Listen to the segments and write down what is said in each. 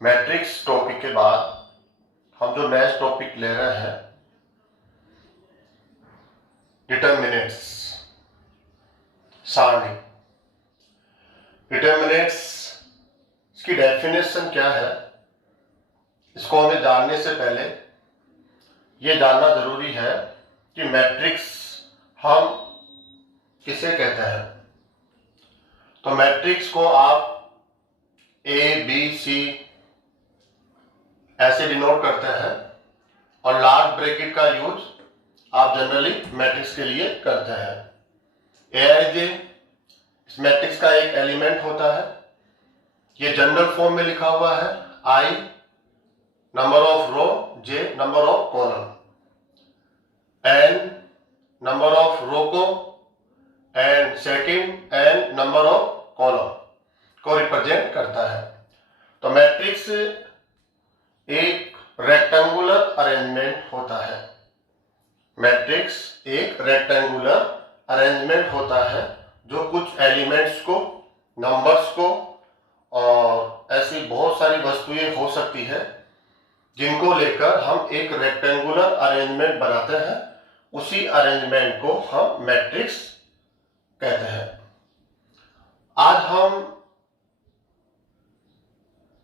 Matrix topic के बाद हम जो नेक्स्ट टॉपिक ले रहे हैं डिटर्मिनेंट्स, सारणी। डिटर्मिनेंट्स की डेफिनेशन क्या है, इसको हमें जानने से पहले ये जानना जरूरी है कि मैट्रिक्स हम किसे कहते हैं। तो मैट्रिक्स को आप ए बी सी ऐसे डिनोट करते हैं और लार्ज ब्रैकेट का यूज आप जनरली मैट्रिक्स के लिए करते हैं। एआईजे इस मैट्रिक्स का एक एलिमेंट होता है। ये जनरल फॉर्म में लिखा हुआ है, I number of row, J number of column, N number of row को and second N number of column को रिप्रेजेंट करता है। तो मैट्रिक्स एक रेक्टेंगुलर अरेंजमेंट होता है। मैट्रिक्स एक रेक्टेंगुलर अरेंजमेंट होता है जो कुछ एलिमेंट्स को, नंबर्स को और ऐसी बहुत सारी वस्तुएं हो सकती है जिनको लेकर हम एक रेक्टेंगुलर अरेंजमेंट बनाते हैं। उसी अरेंजमेंट को हम मैट्रिक्स कहते हैं। आज हम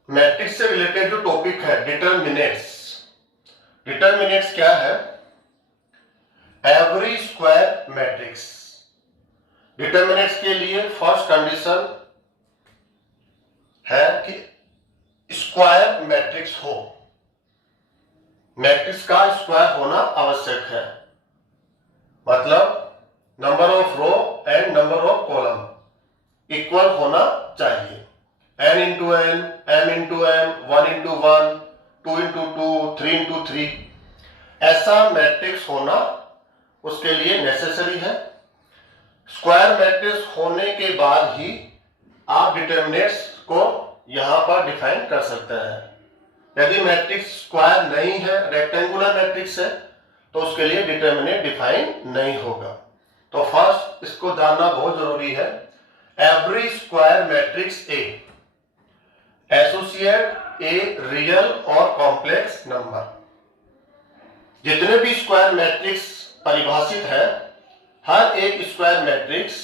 मैट्रिक्स से रिलेटेड जो टॉपिक है डिटर्मिनेंट्स। डिटर्मिनेंट्स क्या है? Every square matrix. डिटर्मिनेंट्स के लिए फर्स्ट कंडीशन है कि स्क्वायर मैट्रिक्स हो। मैट्रिक्स का स्क्वायर होना आवश्यक है, मतलब number of row and number of column equal होना चाहिए। n into n, m into m, 1 into 1, 2 into 2, 3 into 3 ऐसा मैट्रिक्स होना उसके लिए नेसेसरी है। स्क्वायर मैट्रिक्स होने के बाद ही आप डिटर्मिनेंट्स को यहां पर डिफाइन कर सकते हैं। यदि मैट्रिक्स स्क्वायर नहीं है, रेक्टेंगुलर मैट्रिक्स है, तो उसके लिए डिटर्मिनेंट डिफाइन नहीं होगा। तो फर्स्ट इसको जानना बहुत जरूरी है। Every square matrix A associate a real और कॉम्प्लेक्स नंबर। जितने भी स्क्वायर मैट्रिक्स परिभाषित है, हर एक स्क्वायर मैट्रिक्स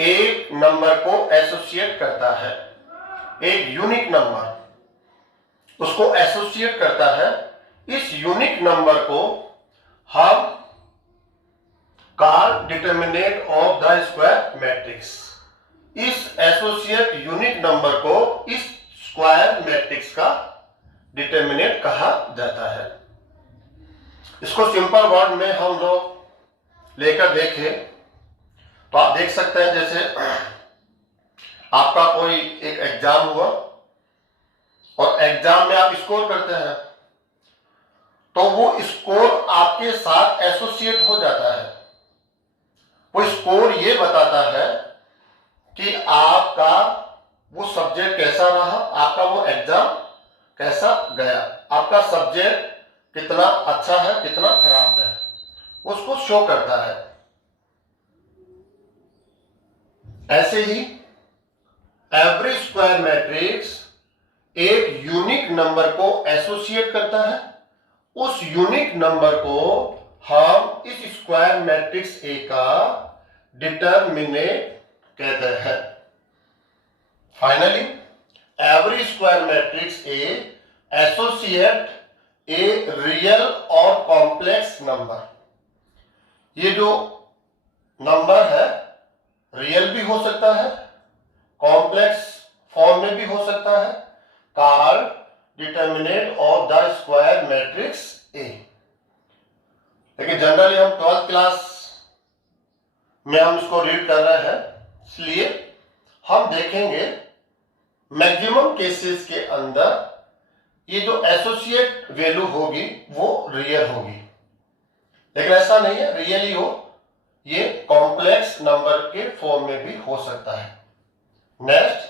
एक नंबर को एसोसिएट करता है, एक यूनिक नंबर उसको एसोसिएट करता है। इस यूनिक नंबर को हम call determinant of the square matrix. इस एसोसिएट यूनिक नंबर को इस स्क्वायर मैट्रिक्स का डिटर्मिनेंट कहा जाता है। इसको सिंपल वर्ड में हम लोग लेकर देखें तो आप देख सकते हैं, जैसे आपका कोई एक एग्जाम हुआ और एग्जाम में आप स्कोर करते हैं, तो वो स्कोर आपके साथ एसोसिएट हो जाता है। वो स्कोर ये बताता है कि आपका वो सब्जेक्ट कैसा रहा, आपका वो एग्जाम कैसा गया, आपका सब्जेक्ट कितना अच्छा है, कितना खराब है, उसको शो करता है। ऐसे ही एवरी स्क्वायर मैट्रिक्स एक यूनिक नंबर को एसोसिएट करता है। उस यूनिक नंबर को हम इस स्क्वायर मैट्रिक्स ए का डिटर्मिनेंट कहते हैं। Finally every square matrix A associate a real और कॉम्प्लेक्स नंबर। ये जो नंबर है रियल भी हो सकता है, कॉम्प्लेक्स फॉर्म में भी हो सकता है, called determinant of the square matrix ए। लेकिन जनरली हम 12th क्लास में हम इसको रीड कर रहे हैं, इसलिए हम देखेंगे मैक्सिमम केसेस के अंदर ये जो एसोसिएट वैल्यू होगी वो रियल होगी। लेकिन ऐसा नहीं है रियल ही हो, ये कॉम्प्लेक्स नंबर के फॉर्म में भी हो सकता है। Next,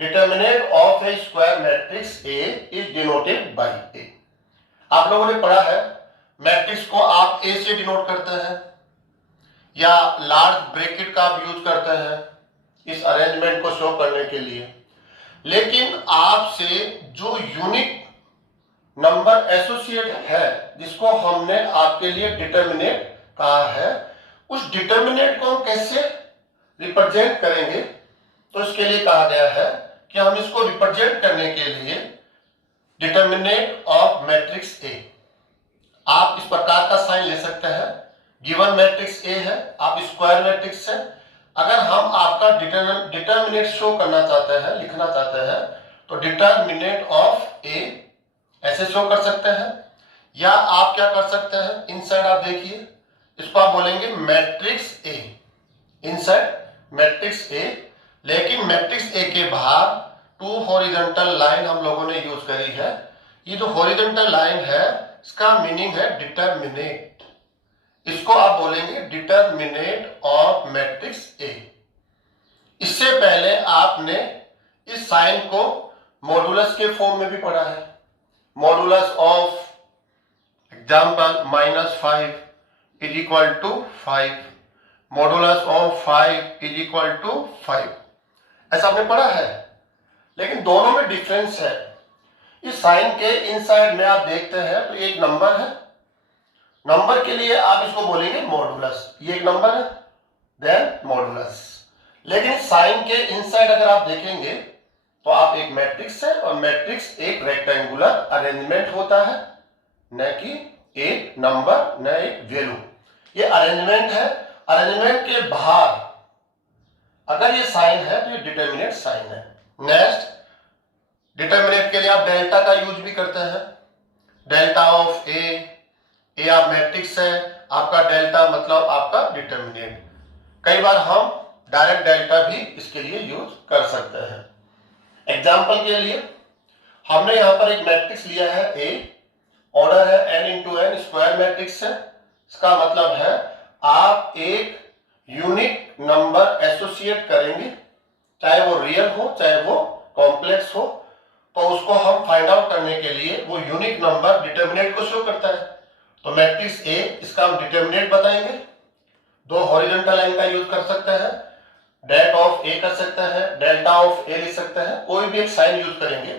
determinant of A square matrix A is denoted by A. आप लोगों ने पढ़ा है मैट्रिक्स को आप ए से डिनोट करते हैं या लार्ज ब्रैकेट का आप यूज करते हैं इस अरेंजमेंट को शो करने के लिए। लेकिन आप आपसे जो यूनिक नंबर एसोसिएट है, जिसको हमने आपके लिए डिटर्मिनेट कहा है, उस डिटर्मिनेट को हम कैसे रिप्रेजेंट करेंगे, तो इसके लिए कहा गया है कि हम इसको रिप्रेजेंट करने के लिए डिटर्मिनेट ऑफ मैट्रिक्स ए, आप इस प्रकार का साइन ले सकते हैं। गिवन मैट्रिक्स ए है, आप स्क्वायर मैट्रिक्स है, अगर हम आपका डिटर्मिनेट शो करना चाहते हैं, लिखना चाहते हैं, तो डिटर्मिनेट ऑफ ए ऐसे शो कर सकते हैं, या आप क्या कर सकते हैं, इनसाइड आप देखिए, इसको आप बोलेंगे matrix A, inside matrix A. लेकिन मैट्रिक्स ए के बाहर टू हॉरिजॉन्टल लाइन हम लोगों ने यूज करी है। ये जो हॉरिजॉन्टल लाइन है, इसका मीनिंग है डिटर्मिनेट, इसको आप बोलेंगे डिटर्मिनेट ऑफ मैट्रिक्स ए। इससे पहले आपने इस साइन को मॉडुलस के फॉर्म में भी पढ़ा है, modulus of example -5 is equal to 5, modulus of 5 is equal to 5, ऐसा आपने पढ़ा है। लेकिन दोनों में डिफरेंस है। इस साइन के इनसाइड में आप देखते हैं तो एक नंबर है, नंबर के लिए आप इसको बोलेंगे मॉडुलस, ये एक नंबर है, देन मॉडुलस। लेकिन साइन के इनसाइड अगर आप देखेंगे तो आप एक मैट्रिक्स है, और मैट्रिक्स एक रेक्टेंगुलर अरेंजमेंट होता है, न कि एक नंबर, न एक वैल्यू। ये अरेंजमेंट है। अरेंजमेंट के बाहर अगर ये साइन है तो ये डिटर्मिनेट साइन है। नेक्स्ट, डिटर्मिनेट के लिए आप डेल्टा का यूज भी करते हैं, डेल्टा ऑफ ए आप मैट्रिक्स है, आपका डेल्टा मतलब आपका डिटर्मिनेट। कई बार हम डायरेक्ट डेल्टा भी इसके लिए यूज कर सकते हैं। एग्जाम्पल के लिए हमने यहां पर एक मैट्रिक्स लिया है ए, ऑर्डर है n into n, square matrix है। इसका मतलब है आप एक यूनिक नंबर एसोसिएट करेंगे, चाहे वो रियल हो चाहे वो कॉम्प्लेक्स हो, तो उसको हम फाइंड आउट करने के लिए वो यूनिक नंबर डिटर्मिनेट को शो करता है। तो मैट्रिक्स ए, इसका हम डिटर्मिनेट बताएंगे। दो हॉरिजॉन्टल लाइन का यूज कर सकते हैं, डेट ऑफ ए कर सकते हैं, डेल्टा ऑफ ए लिख सकते हैं, कोई भी एक साइन यूज करेंगे।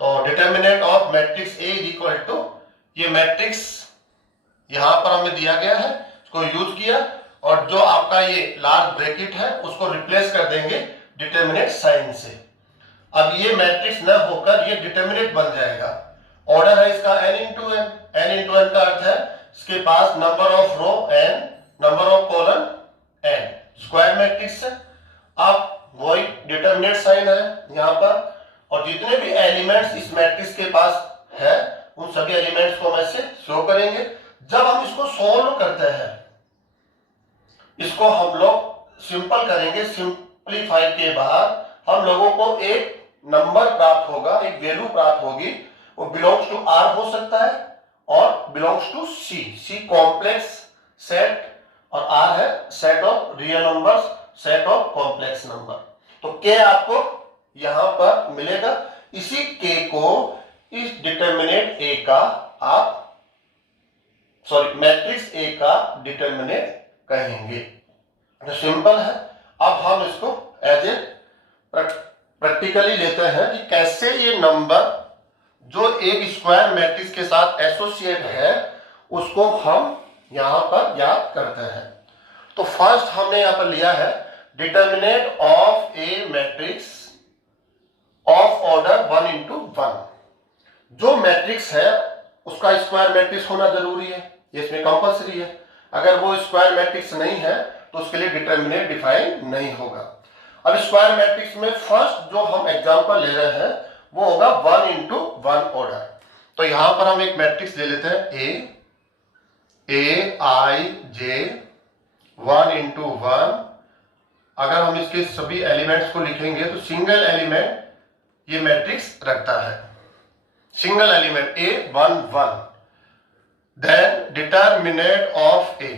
तो determinant of matrix A is equal to, ये मैट्रिक्स यहां पर हमें दिया गया है, इसको यूज किया, और जो आपका ये लार्ज ब्रैकेट है उसको रिप्लेस कर देंगे डिटर्मिनेट साइन से। अब ये मैट्रिक्स न होकर ये डिटर्मिनेट बन जाएगा। ऑर्डर है इसका n into N, n into N का अर्थ है इसके पास number of row n, number of column n, square matrix है। अब वही डिटर्मिनेट साइन है यहाँ पर, और जितने भी एलिमेंट्स इस मैट्रिक्स के पास है उन सभी एलिमेंट्स को हम ऐसे शो करेंगे। जब हम इसको सॉल्व करते हैं, इसको हम लोग सिंपल करेंगे, सिंपलीफाई के बाद हम लोगों को एक नंबर प्राप्त होगा, एक वैल्यू प्राप्त होगी, वो बिलोंग्स टू आर हो सकता है और belongs to C, C complex set और आर है set of real numbers, set of complex number. तो के आपको यहां पर मिलेगा। इसी के को इस डिटर्मिनेट ए का आप मैट्रिक्स ए का डिटर्मिनेट कहेंगे। तो सिंपल है। अब हम इसको एज ए प्रैक्टिकली लेते हैं कि कैसे ये नंबर जो एक स्क्वायर मैट्रिक्स के साथ एसोसिएट है उसको हम यहां पर याद करते हैं। तो फर्स्ट हमने यहां पर लिया है determinate of A matrix of order 1 into 1। जो मैट्रिक्स है उसका स्क्वायर मैट्रिक्स होना जरूरी है, ये इसमें कंपल्सरी है। अगर वो स्क्वायर मैट्रिक्स नहीं है तो उसके लिए डिटर्मिनेट डिफाइन नहीं होगा। अब स्क्वायर मैट्रिक्स में फर्स्ट जो हम एग्जांपल ले रहे हैं वो होगा 1 इंटू 1 ऑर्डर। तो यहां पर हम एक मैट्रिक्स ले लेते हैं ए आई जे 1 इंटू 1। अगर हम इसके सभी एलिमेंट्स को लिखेंगे तो सिंगल एलिमेंट ये मैट्रिक्स रखता है, single element A 1 1। Then determinant of A,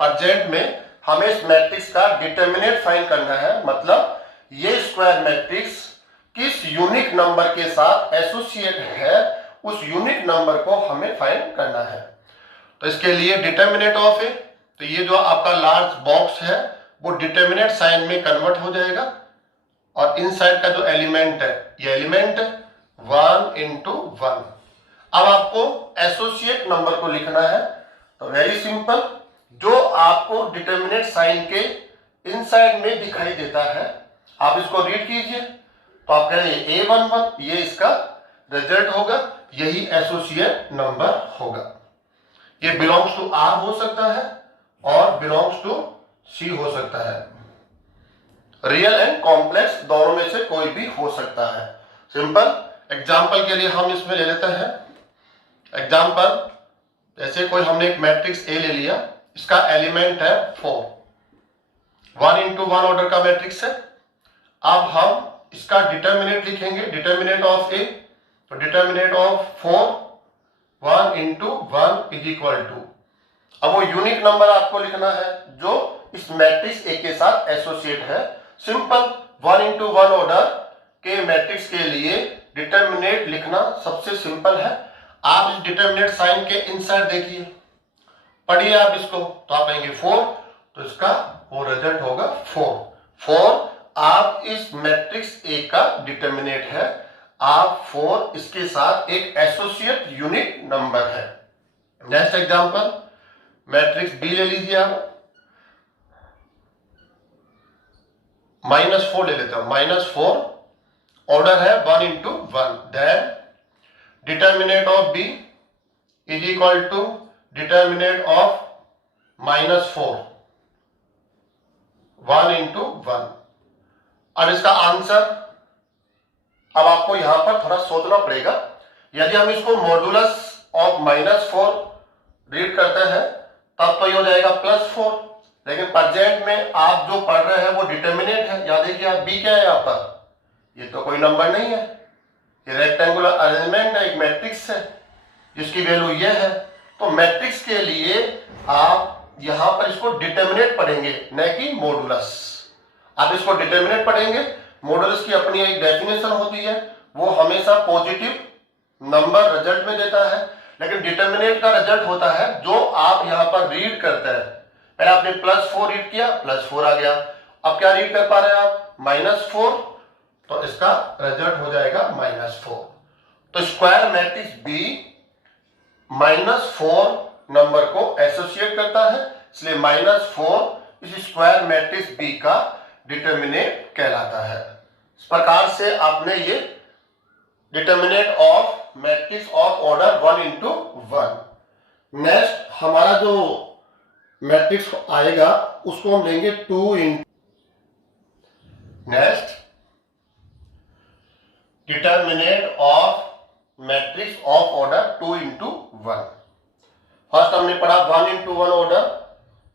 अर्जेंट में हमें इस मैट्रिक्स का डिटर्मिनेट फाइंड करना है, मतलब ये स्क्वायर मैट्रिक्स किस यूनिक नंबर के साथ एसोसिएट है, उस यूनिक नंबर को हमें फाइंड करना है। तो इसके लिए डिटर्मिनेट ऑफ ए, तो ये जो आपका लार्ज बॉक्स है वो डिटर्मिनेट साइन में कन्वर्ट हो जाएगा, और इनसाइड का जो एलिमेंट है ये एलिमेंट है, 1 इंटू 1। अब आपको एसोसिएट नंबर को लिखना है, तो वेरी सिंपल, जो आपको डिटर्मिनेट साइन के इनसाइड में दिखाई देता है आप इसको रीड कीजिए, तो आप कहेंगे A11, ये इसका रिजल्ट होगा, यही एसोसिएट नंबर होगा। ये बिलोंग्स टू R हो सकता है और बिलोंग्स टू C हो सकता है। रियल एंड कॉम्प्लेक्स दोनों में से कोई भी हो सकता है। सिंपल एग्जाम्पल के लिए हम इसमें ले लेते हैं एग्जाम्पल, जैसे कोई हमने एक मैट्रिक्स ए ले लिया, इसका एलिमेंट है 4, 1 इंटू 1 ऑर्डर का मैट्रिक्स है। अब हम इसका डिटर्मिनेंट लिखेंगे, डिटर्मिनेंट ऑफ ए, तो determinant of 4 1 into 1 is equal to, अब वो यूनिक नंबर आपको लिखना है जो इस मैट्रिक्स ए के साथ एसोसिएट है। सिंपल 1 इंटू 1 ऑर्डर के मैट्रिक्स के लिए डिटर्मिनेंट लिखना सबसे सिंपल है। आप इस डिटर्मिनेंट साइन के इनसाइड देखिए, पढ़िए आप इसको, तो आप कहेंगे 4, तो इसका वो रिजल्ट होगा 4। आप इस मैट्रिक्स ए का डिटर्मिनेंट है, आप 4 इसके साथ एक एसोसिएट यूनिक नंबर है। नेक्स्ट एग्जांपल, मैट्रिक्स बी ले लीजिए आप, -4 ले लेता हूं, -4 ऑर्डर है 1 into 1, then determinant of B is equal to determinant of -4 1 into 1। अब इसका आंसर, अब आपको यहां पर थोड़ा सोचना पड़ेगा। यदि हम इसको मॉडुलस ऑफ -4 रीड करते हैं तब तो ये हो जाएगा +4, लेकिन प्रेजेंट में आप जो पढ़ रहे हैं वो डिटर्मिनेंट है। याद देखिए आप बी क्या है यहाँ पर, ये तो कोई नंबर नहीं है, ये रेक्टेंगुलर अरेंजमेंट है, एक मैट्रिक्स है जिसकी वैल्यू ये है। तो मैट्रिक्स के लिए आप यहां पर इसको डिटर्मिनेंट पढ़ेंगे न कि मॉडुलस। आप इसको डिटर्मिनेंट पढ़ेंगे, मॉडुलस की अपनी एक डेफिनेशन होती है, वो हमेशा पॉजिटिव नंबर रिजल्ट में देता है, लेकिन डिटर्मिनेंट का रिजल्ट होता है जो आप यहां पर रीड करते हैं। पहले आपने +4 रीड किया, +4 आ गया, अब क्या रीड कर पा रहे हैं आप, -4, तो इसका रिजल्ट हो जाएगा -4। तो स्क्वायर मैट्रिक्स बी -4 नंबर को एसोसिएट करता है, इसलिए -4 इस स्क्वायर मैट्रिक्स बी का डिटर्मिनेंट कहलाता है। इस प्रकार से आपने ये determinant of matrix of order 1 into 1। Next हमारा जो मैट्रिक्स आएगा उसको हम लेंगे 2 into, next determinant of matrix of order 2 into 1। First हमने पढ़ा 1 इंटू 1 ऑर्डर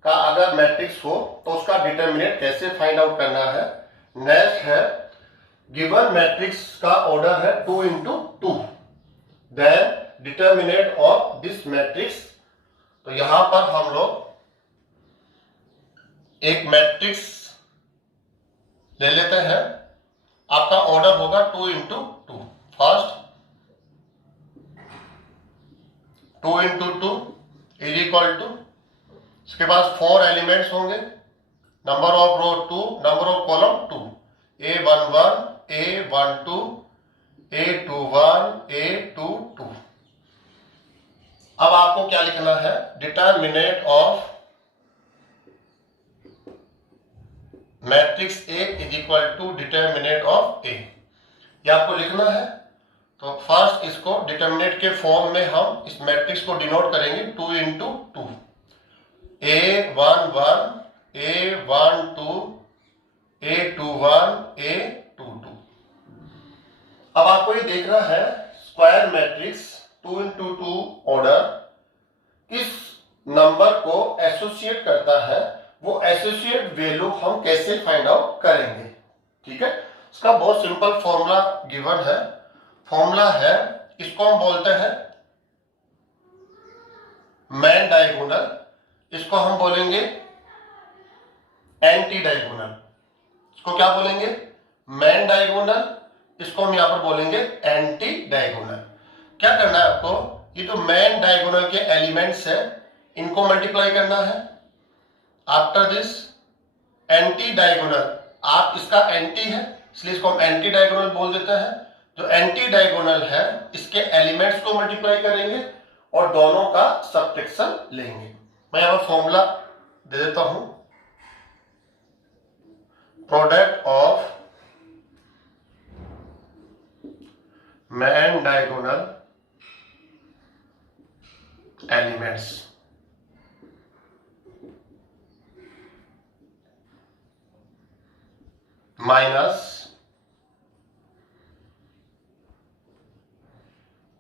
का अगर मैट्रिक्स हो तो उसका डिटर्मिनेंट कैसे फाइंड आउट करना है। नेक्स्ट है गिवन मैट्रिक्स का ऑर्डर है 2 into 2, then determinant of this matrix. तो यहां पर हम लोग एक मैट्रिक्स ले लेते हैं, आपका ऑर्डर होगा 2 into 2। First 2 into 2 is equal to, इसके पास 4 एलिमेंट्स होंगे, number of row 2, number of column 2, A11, A12, A21, A22। अब आपको क्या लिखना है, determinant of matrix A is equal to determinant of A, ये आपको लिखना है। तो फर्स्ट इसको डिटर्मिनेंट के फॉर्म में हम इस मैट्रिक्स को डिनोट करेंगे 2 into 2, A11, A12, A21, A22। अब आपको ये देखना है स्क्वायर मैट्रिक्स 2 इंटू 2 ऑर्डर किस नंबर को एसोसिएट करता है, वो एसोसिएट वैल्यू हम कैसे फाइंड आउट करेंगे। ठीक है, इसका बहुत सिंपल फॉर्मूला गिवन है, फॉर्मूला है, इसको हम बोलते हैं मैन डायगोनल, इसको हम बोलेंगे एंटी डायगोनल। इसको क्या बोलेंगे, मैन डायगोनल, इसको हम यहां पर बोलेंगे एंटी डायगोनल। क्या करना है आपको, ये जो मैन डायगोनल के एलिमेंट्स है इनको मल्टीप्लाई करना है। आफ्टर दिस एंटी डायगोनल, आप इसका एंटी है इसलिए इसको हम एंटी डायगोनल बोल देते हैं, जो एंटी डायगोनल है इसके एलिमेंट्स को मल्टीप्लाई करेंगे और दोनों का सब्ट्रैक्शन लेंगे। मैं यहां फॉर्मूला दे देता हूं, product of main diagonal elements minus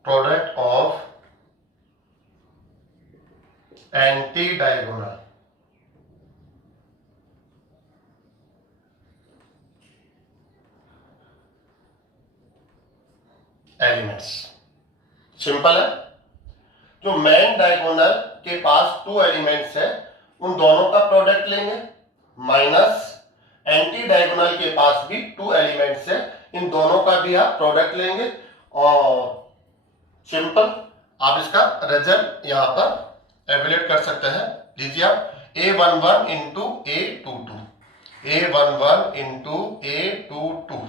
product of anti diagonal elements. Simple है। जो मेन डायगोनल के पास 2 एलिमेंट्स है उन दोनों का प्रोडक्ट लेंगे, माइनस एंटी डायगोनल के पास भी 2 एलिमेंट्स है, इन दोनों का भी आप प्रोडक्ट लेंगे और सिंपल आप इसका रिजल्ट यहां पर एवेल्यूएट कर सकते हैं। लीजिए आप A11 into A22, A11 into A22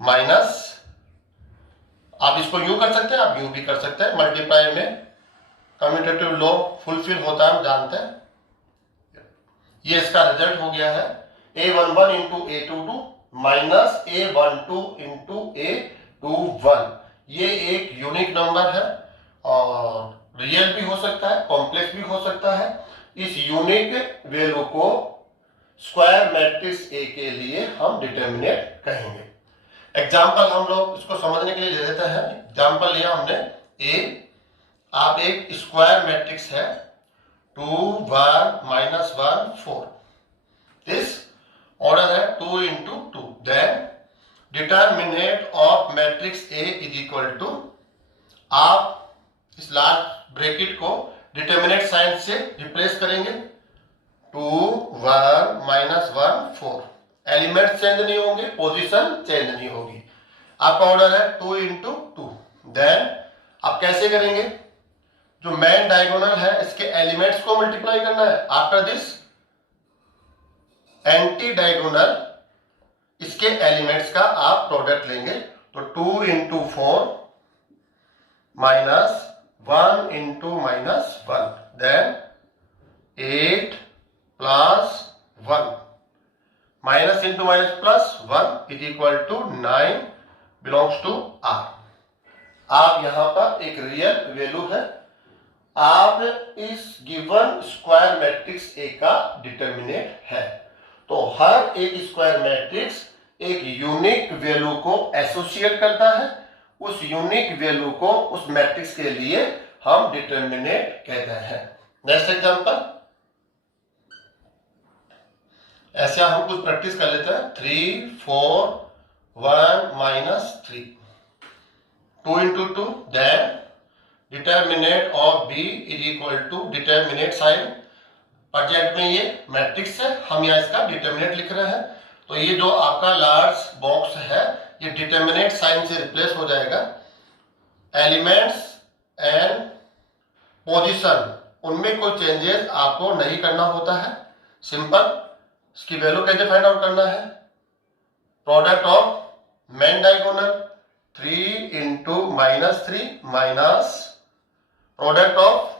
minus, आप इसको यूं कर सकते हैं, आप यूं भी कर सकते हैं, मल्टीप्लाई में कम्यूटेटिव लॉ फुलफिल होता है, हम जानते हैं। ये इसका रिजल्ट हो गया है A11 into A22 minus A12 into A21। ये एक यूनिक नंबर है और रियल भी हो सकता है, कॉम्प्लेक्स भी हो सकता है। इस यूनिक वैल्यू को स्क्वायर मैट्रिक्स A के लिए हम डिटर्मिनेंट कहेंगे। एग्जाम्पल हम लोग इसको समझने के लिए ले लेते हैं। एग्जाम्पल लिया हमने A, आप एक स्क्वायर मैट्रिक्स है 2 1 -1 4, दिस ऑर्डर है 2 into 2, then determinant of matrix A is equal to, आप इस लार्ज ब्रैकेट को डिटर्मिनेंट साइन से रिप्लेस करेंगे, 2 1 -1 4, एलिमेंट चेंज नहीं होंगे, पोजीशन चेंज नहीं होगी। आपका ऑर्डर है 2 इंटू 2, देन आप कैसे करेंगे, जो मेन डायगोनल है इसके एलिमेंट्स को मल्टीप्लाई करना है। आफ्टर दिस एंटी डायगोनल, इसके एलिमेंट्स का आप प्रोडक्ट लेंगे, तो 2 into 4 minus 1 into -1, then 8 plus 1, minus into minus plus 1 is equal to 9 belongs to R। आप यहां पर एक रियल वैल्यू है, आप इस गिवन स्क्वायर मैट्रिक्स A का डिटर्मिनेंट है। तो हर एक स्क्वायर मैट्रिक्स एक यूनिक वैल्यू को एसोसिएट करता है, उस यूनिक वैल्यू को उस मैट्रिक्स के लिए हम डिटर्मिनेंट कहते हैं। नेक्स्ट एग्जांपल, ऐसे हम कुछ प्रैक्टिस कर लेते हैं। 3 4 1 -3, 2 into 2, then determinant of B is equal to determinant sign, project में ये मैट्रिक्स है, हम यहाँ इसका डिटर्मिनेंट लिख रहे हैं, तो ये जो आपका लार्ज बॉक्स है ये डिटर्मिनेंट साइन से रिप्लेस हो जाएगा। एलिमेंट्स एंड पोजीशन, उनमें कोई चेंजेस आपको नहीं करना होता है, सिंपल इसकी वैल्यू कैसे फाइंड आउट करना है, product of main diagonal 3 into -3 minus product of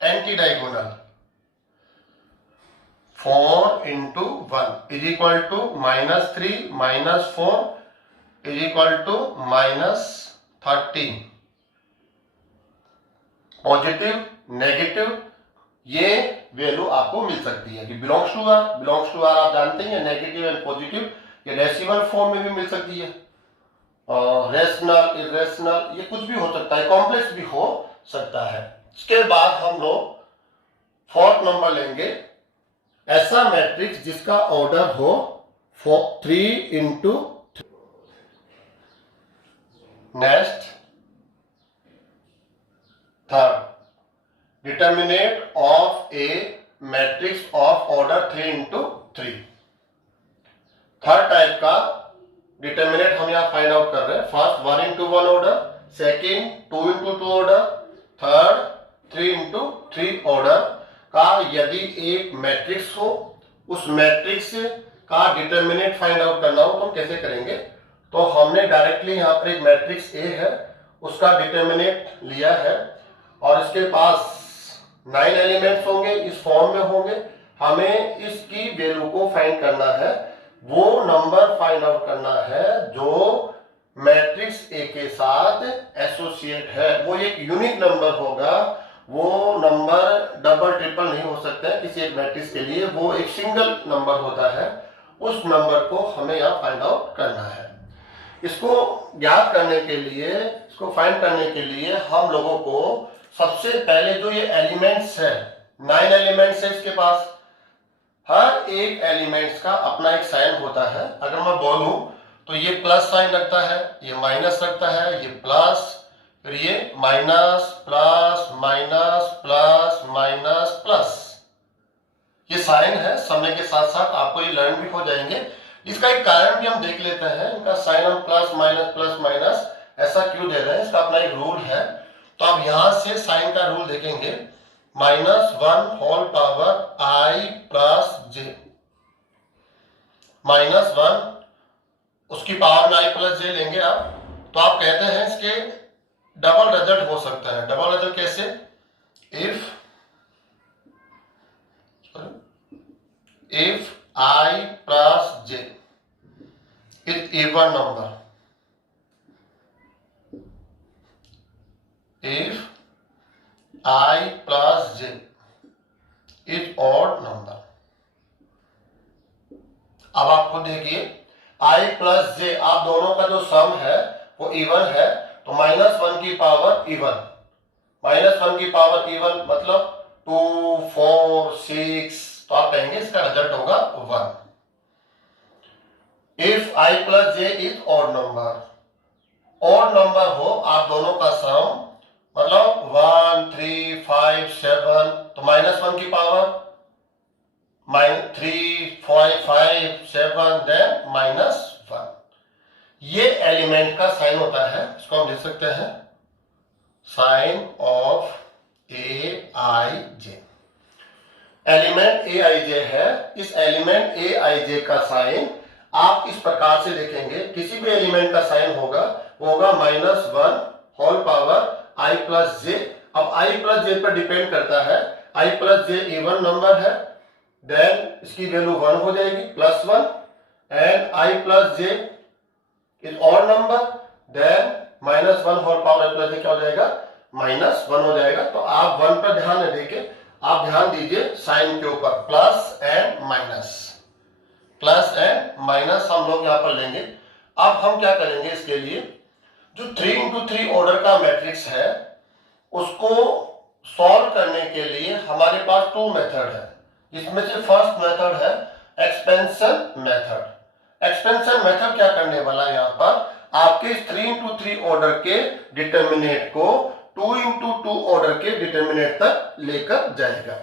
anti diagonal 4 into 1 is equal to -3 -4 is equal to -13। Positive negative ये वैल्यू आपको मिल सकती है कि belongs to R, belongs to R आप जानते हैं, नेगेटिव एंड पॉजिटिव ये रेसिमल फॉर्म में भी मिल सकती है, और रेशनल इरेशनल ये कुछ भी हो सकता है, कॉम्प्लेक्स भी हो सकता है। इसके बाद हम लोग 4th नंबर लेंगे, ऐसा मैट्रिक्स जिसका ऑर्डर हो 3 into. Next third, determinant of A matrix of order 3 into 3। Third type का डिटर्मिनेंट हम यहां फाइंड आउट कर रहे हैं। First 1 into 1 order, second 2 into 2 order, third 3 into 3 order का यदि एक मैट्रिक्स हो, उस मैट्रिक्स का डिटर्मिनेंट फाइंड आउट करना हो तो हम कैसे करेंगे, तो हमने डायरेक्टली यहाँ पर एक मैट्रिक्स ए है उसका डिटर्मिनेंट लिया है और इसके पास 9 एलिमेंट्स होंगे, इस फॉर्म में होंगे। हमें इसकी वैल्यू को फाइंड करना है, वो नंबर फाइंड आउट करना है जो मैट्रिक्स ए के साथ एसोसिएट है। वो एक यूनिक नंबर होगा, वो नंबर डबल ट्रिपल नहीं हो सकता है किसी एक मैट्रिक्स के लिए, वो एक सिंगल नंबर होता है। उस नंबर को हमें यहाँ फाइंड आउट करना है। इसको ज्ञात करने के लिए, इसको फाइंड करने के लिए हम लोगों को सबसे पहले जो ये एलिमेंट्स है, 9 एलिमेंट्स है इसके पास, हर एक एलिमेंट्स का अपना एक साइन होता है। अगर मैं बोलूं तो ये प्लस साइन रखता है, ये माइनस रखता है, ये प्लस, फिर ये minus plus minus plus minus plus. ये साइन है, समय के साथ साथ आपको ये लर्न भी हो जाएंगे। इसका एक कारण भी हम देख लेते हैं, इनका साइन हम प्लस माइनस ऐसा क्यों दे रहे हैं, इसका अपना एक रूल है। तो आप यहां से साइन का रूल देखेंगे, -1 होल पावर i प्लस जे, -1 उसकी पावर में i प्लस जे लेंगे आप, तो आप कहते हैं इसके डबल रिजल्ट हो सकता है। डबल रिजल्ट कैसे? If i plus j is even number, if i plus j is odd number। अब आप खुद देखिए, i प्लस j आप दोनों का जो सम है वो इवन है, तो -1 की पावर इवन, -1 की पावर इवन मतलब 2 4 6, तो आप कहेंगे इसका रिजल्ट होगा 1। If i plus j is odd number, odd number हो आप दोनों का सम, मतलब 1 3 5 7, तो -1 की पावर 3 5 7 देन -1। ये एलिमेंट का साइन होता है, इसको हम लिख सकते हैं sign of A I J. Element A I J है, इस एलिमेंट ए आई जे का साइन आप इस प्रकार से देखेंगे, किसी भी एलिमेंट का साइन होगा वो होगा -1 whole power i plus J. अब i प्लस जे पर डिपेंड करता है, i plus J even number है, देन इसकी वैल्यू 1 हो जाएगी +1, and i plus J is odd number, then -1 whole power i plus J क्या हो जाएगा? -1 हो जाएगा। तो आप 1 पर ध्यान न देके आप ध्यान दीजिए साइन के ऊपर, plus and minus, plus and minus हम लोग यहां पर लेंगे। अब हम क्या करेंगे, इसके लिए जो 3x3 ऑर्डर का मैट्रिक्स है उसको सॉल्व करने के लिए हमारे पास 2 मेथड है, जिसमें से फर्स्ट मेथड है एक्सपेंशन मेथड। एक्सपेंशन मेथड क्या करने वाला है, यहाँ पर आपके 3x3 ऑर्डर के डिटर्मिनेंट को 2x2 ऑर्डर के डिटर्मिनेंट तक लेकर जाएगा।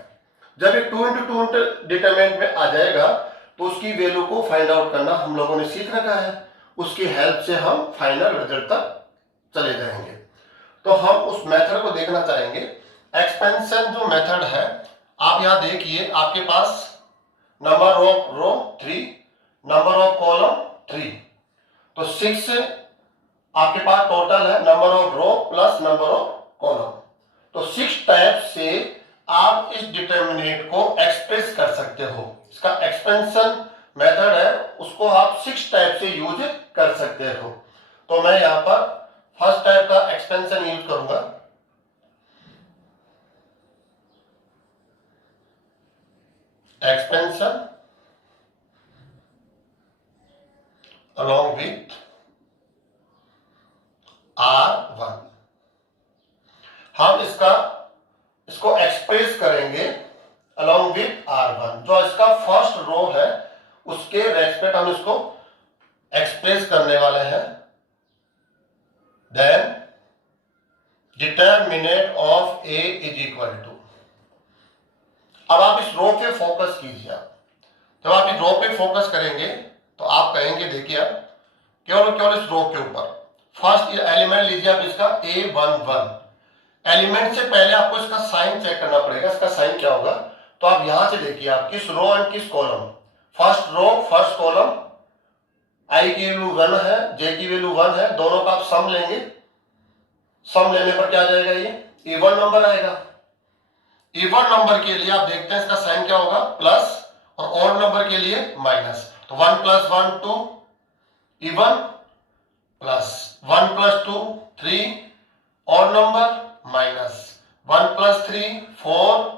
जब ये 2x2 डिटर्मिनेंट में आ जाएगा तो उसकी वैल्यू को फाइंड आउट करना हम लोगों ने सीख रखा है, उसकी हेल्प से हम फाइनल रिजल्ट तक चले जाएंगे। तो हम उस मेथड को देखना चाहेंगे। एक्सपेंशन जो मेथड है, आप यहां देखिए, आपके पास number of row 3, number of column 3, तो 6 आपके पास टोटल है number of row plus number of column. तो 6 टाइप से आप इस डिटर्मिनेंट को एक्सप्रेस कर सकते हो। इसका एक्सपेंशन मेथड है, उसको आप 6 टाइप से यूज कर सकते हो। तो मैं यहां पर फर्स्ट टाइप का एक्सपेंशन यूज करूंगा। एक्सपेंशन along with R1, हम इसको एक्सप्रेस करेंगे along with R1। जो इसका फर्स्ट रो है उसके रेस्पेक्ट हम इसको एक्सप्रेस करने वाले हैं। Then determinant of A is equal to, अब आप इस रो पे फोकस कीजिए। जब आप इस रो पे फोकस करेंगे तो आप कहेंगे, देखिए आप केवल इस रो के ऊपर फर्स्ट एलिमेंट लीजिए आप इसका A11। एलिमेंट से पहले आपको इसका साइन चेक करना पड़ेगा, इसका साइन क्या होगा। तो आप यहां से देखिए, आप किस रो एंड किस column, first row first column i की वैल्यू 1 है, जे की वैल्यू 1 है, दोनों का आप सम लेंगे। सम लेने पर क्या आ जाएगा, ये इवन नंबर आएगा। इवन नंबर के लिए आप देखते हैं इसका साइन क्या होगा, प्लस, और ऑड नंबर के लिए माइनस। तो 1 + 1 2 even, plus 1 + 2 3 odd number, minus 1 + 3 4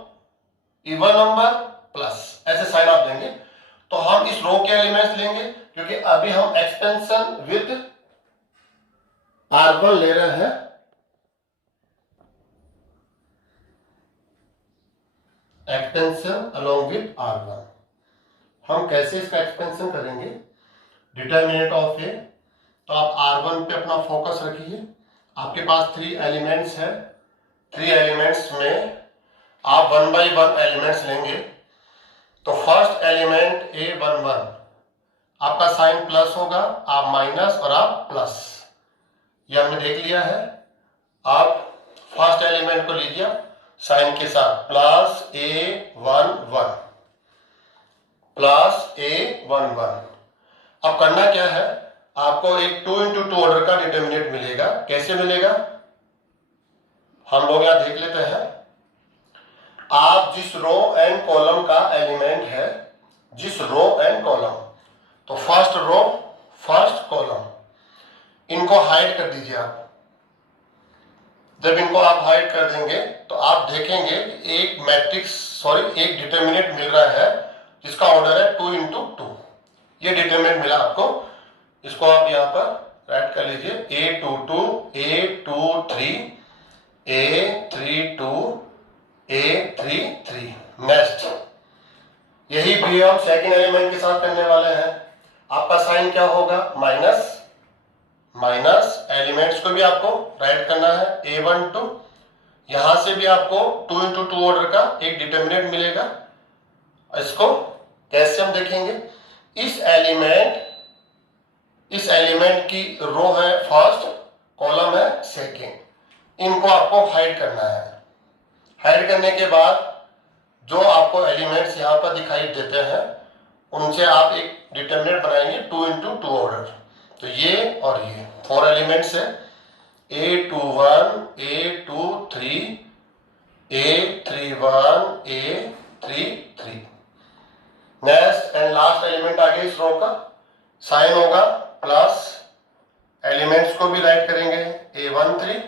even number, plus. ऐसे साइन आप देंगे। तो हम इस रो के एलिमेंट्स लेंगे, क्योंकि अभी हम एक्सपेंशन विद R1 ले रहे हैं। Expansion along with R1। हम कैसे इसका एक्सपेंशन करेंगे, डिटरमिनेंट ऑफ ए। तो आप R1 पे अपना फोकस रखिए। आपके पास 3 एलिमेंट्स है, 3 एलिमेंट्स में आप 1 by 1 एलिमेंट्स लेंगे। तो फर्स्ट एलिमेंट A11, आपका साइन प्लस होगा, आप माइनस और आप प्लस, ये हमने देख लिया है। आप फर्स्ट एलिमेंट को लीजिए साइन के साथ, प्लस A11 प्लस A11। अब करना क्या है, आपको एक 2 × 2 ऑर्डर का डिटरमिनेंट मिलेगा। कैसे मिलेगा, हम लोग यहां देख लेते हैं। आप जिस रो एंड कॉलम का एलिमेंट है, जिस रो एंड कॉलम, तो फर्स्ट रो फर्स्ट कॉलम, इनको हाइड कर दीजिए आप। जब इनको आप हाइड कर देंगे तो आप देखेंगे एक मैट्रिक्स, एक डिटरमिनेंट मिल रहा है जिसका ऑर्डर है 2 × 2। ये डिटरमिनेंट मिला आपको। इसको आप यहां पर राइट कर लीजिए, A22 A23 A32 A33। Next यही भी हम सेकंड एलिमेंट के साथ करने वाले हैं। आपका साइन क्या होगा, माइनस, माइनस एलिमेंट्स को भी आपको राइट करना है, A12। यहां से भी आपको 2 × 2 ऑर्डर का एक डिटरमिनेंट मिलेगा। इसको कैसे हम देखेंगे, इस एलिमेंट की रो है फर्स्ट, कॉलम है सेकंड, इनको आपको हाइड करना है। हाइड करने के बाद जो आपको एलिमेंट्स यहाँ पर दिखाई देते हैं उनसे आप एक डिटरमिनेंट बनाएंगे 2 × 2 ऑर्डर। तो ये और ये 4 एलिमेंट्स है, A21 A23 A31 A33। Next and last element आ गया इस रो का, साइन होगा प्लस, एलिमेंट्स को भी राइट करेंगे A13,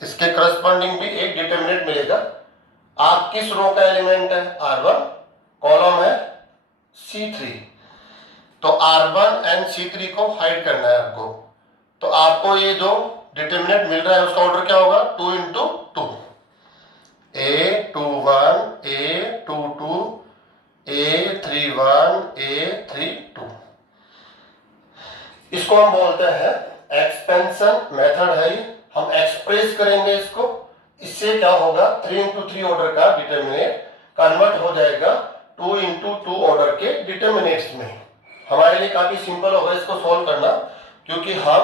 इसके करस्पॉन्डिंग भी एक डिटरमिनेंट मिलेगा। आप किस रो का एलिमेंट है, R1, कॉलम है C3। तो R1 एंड C3 को हाइड करना है आपको। तो आपको ये जो डिटरमिनेंट मिल रहा है उसका ऑर्डर क्या होगा, 2 × 2, A21 A22 A31 A32। इसको हम बोलते हैं एक्सपेंशन मेथड है। हम एक्सप्रेस करेंगे इसको, इससे क्या होगा, 3 × 3 ऑर्डर का डिटरमिनेंट कन्वर्ट हो जाएगा 2 × 2 ऑर्डर के डिटरमिनेंट्स में। हमारे लिए काफी सिंपल होगा इसको सॉल्व करना, क्योंकि हम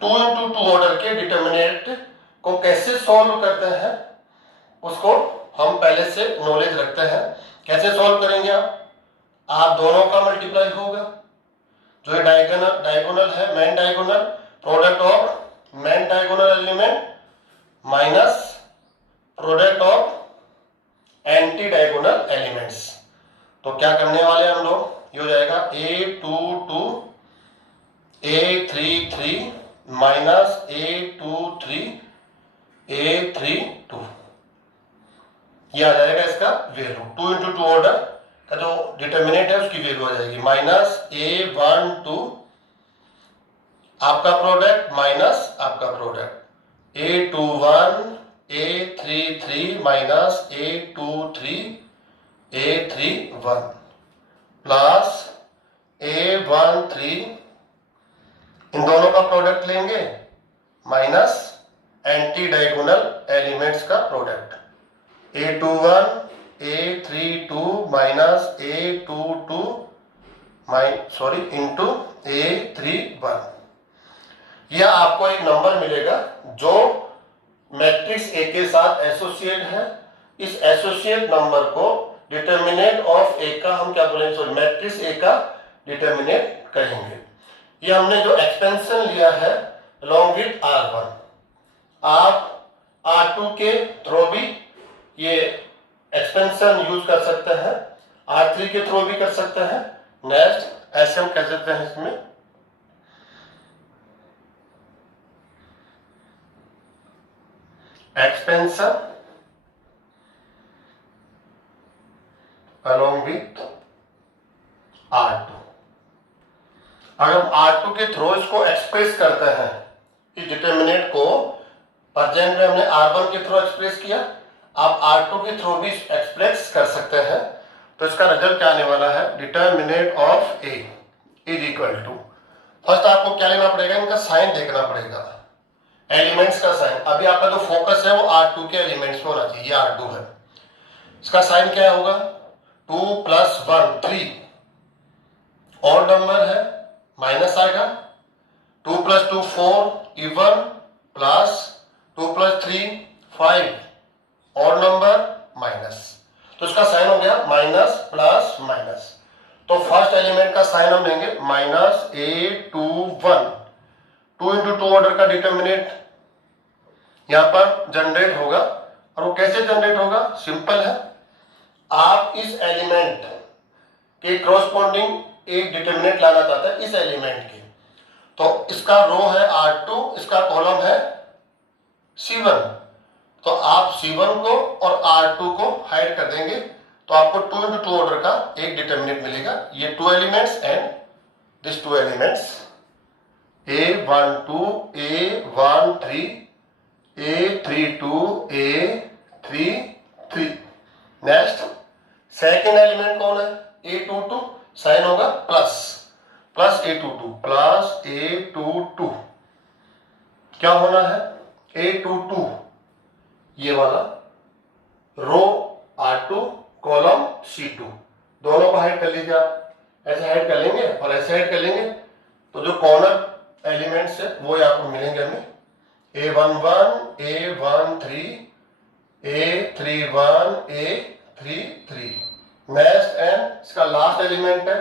2 × 2 ऑर्डर के डिटरमिनेंट को कैसे सॉल्व करते हैं उसको हम पहले से नॉलेज रखते हैं। कैसे सॉल्व करेंगे आप दोनों का मल्टीप्लाई होगा, जो ये डायगोनल है, main diagonal, product of main diagonal element minus product of anti diagonal elements. तो क्या करने वाले हम लोग, ये हो जाएगा A22 A33 minus A23 A32। ये आ जाएगा इसका वैल्यू, 2 × 2 ऑर्डर का जो डिटरमिनेंट है उसकी वैल्यू आ जाएगी, माइनस A12 आपका प्रोडक्ट माइनस आपका product, A21 A33 minus A23 A31 plus A13, इन दोनों का प्रोडक्ट लेंगे, माइनस एंटी डायगोनल एलिमेंट्स का product, A21 A32 minus A22 into A31। यह आपको एक नंबर मिलेगा जो मैट्रिक्स ए के साथ एसोसिएट है। इस एसोसिएट नंबर को डिटर्मिनेंट ऑफ ए का हम क्या बोलेंगे, सॉरी मैट्रिक्स ए का डिटर्मिनेंट कहेंगे। ये हमने जो एक्सपेंशन लिया है along with R1, आप R2 के थ्रू भी ये एक्सपेंशन यूज कर सकते हैं, R3 के थ्रू भी कर सकते हैं। नेक्स्ट ऐसे हम कह सकते हैं इसमें एक्सपेंशन along with R2। अगर हम R2 के थ्रू इसको एक्सप्रेस करते हैं, इस डिटर्मिनेंट को प्रेजेंट में हमने R1 के थ्रू एक्सप्रेस किया, आप R2 के थ्रू भी एक्सप्रेस कर सकते हैं, तो इसका रिजल्ट क्या आने वाला है, determinant of A is equal to, first आपको क्या लेना पड़ेगा, इनका साइन देखना पड़ेगा, एलिमेंट्स का साइन। अभी आपका जो फोकस है वो R2 के एलिमेंट्स पे होना चाहिए, ये R2 है, इसका साइन क्या होगा, 2 + 1 3, ऑड नंबर है माइनस आएगा, 2 + 2 4 even, plus 2 + 3 5, odd number minus, तो इसका साइन हो गया माइनस प्लस माइनस। तो फर्स्ट एलिमेंट का साइन हम लेंगे -A21, 2 × 2 ऑर्डर का डिटर्मिनेंट यहां पर जनरेट होगा, और वो कैसे जनरेट होगा, सिंपल है, आप इस एलिमेंट के क्रॉसपोंडिंग एक डिटर्मिनेंट लाना चाहते हैं इस एलिमेंट के, तो इसका रो है R2, इसका कॉलम है C1, तो आप C1 को और R2 को हाइड कर देंगे, तो आपको 2 × 2 ऑर्डर का एक डिटर्मिनेंट मिलेगा, ये 2 elements and this 2 elements A12 A13 A32 A33। Next second element कौन है, A22, साइन होगा प्लस A22 प्लस A22, क्या होना है, A22 ये वाला रो R2 कॉलम C2, दोनों को हाइड कर लीजिए, आप ऐसे हाइड कर लेंगे और ऐसे हाइड कर लेंगे, तो जो कॉर्नर एलिमेंट्स है वो आपको मिलेंगे हमें, A11 A13 A31 A33। Next and इसका लास्ट एलिमेंट है,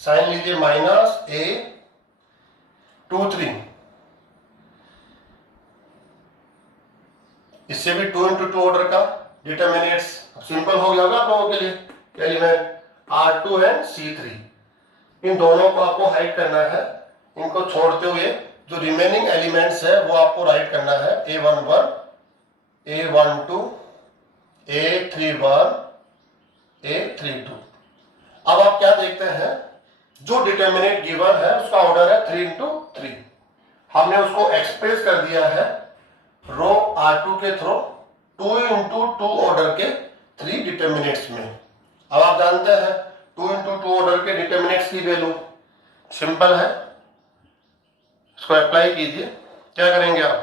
साइन लीजिए -A23, इससे भी 2 × 2 ऑर्डर का डिटर्मिनेंट्स, सिंपल हो गया होगा आप लोगों के लिए, एलिमेंट R2 एंड C3, इन दोनों को आपको हाइड करना है, इनको छोड़ते हुए जो रिमेनिंग एलिमेंट्स है वो आपको राइट करना है, A11 A12 A31 A32। अब आप क्या देखते हैं, जो डिटर्मिनेंट गिवन है उसका ऑर्डर है 3 × 3, हमने उसको एक्सप्रेस कर दिया है रो R2 के थ्रू 2 × 2 ऑर्डर के 3 डिटर्मिनेंट्स में। अब आप जानते हैं 2 × 2 ऑर्डर के डिटर्मिनेंट्स की वैल्यू सिंपल है, इसको अप्लाई कीजिए, क्या करेंगे आप,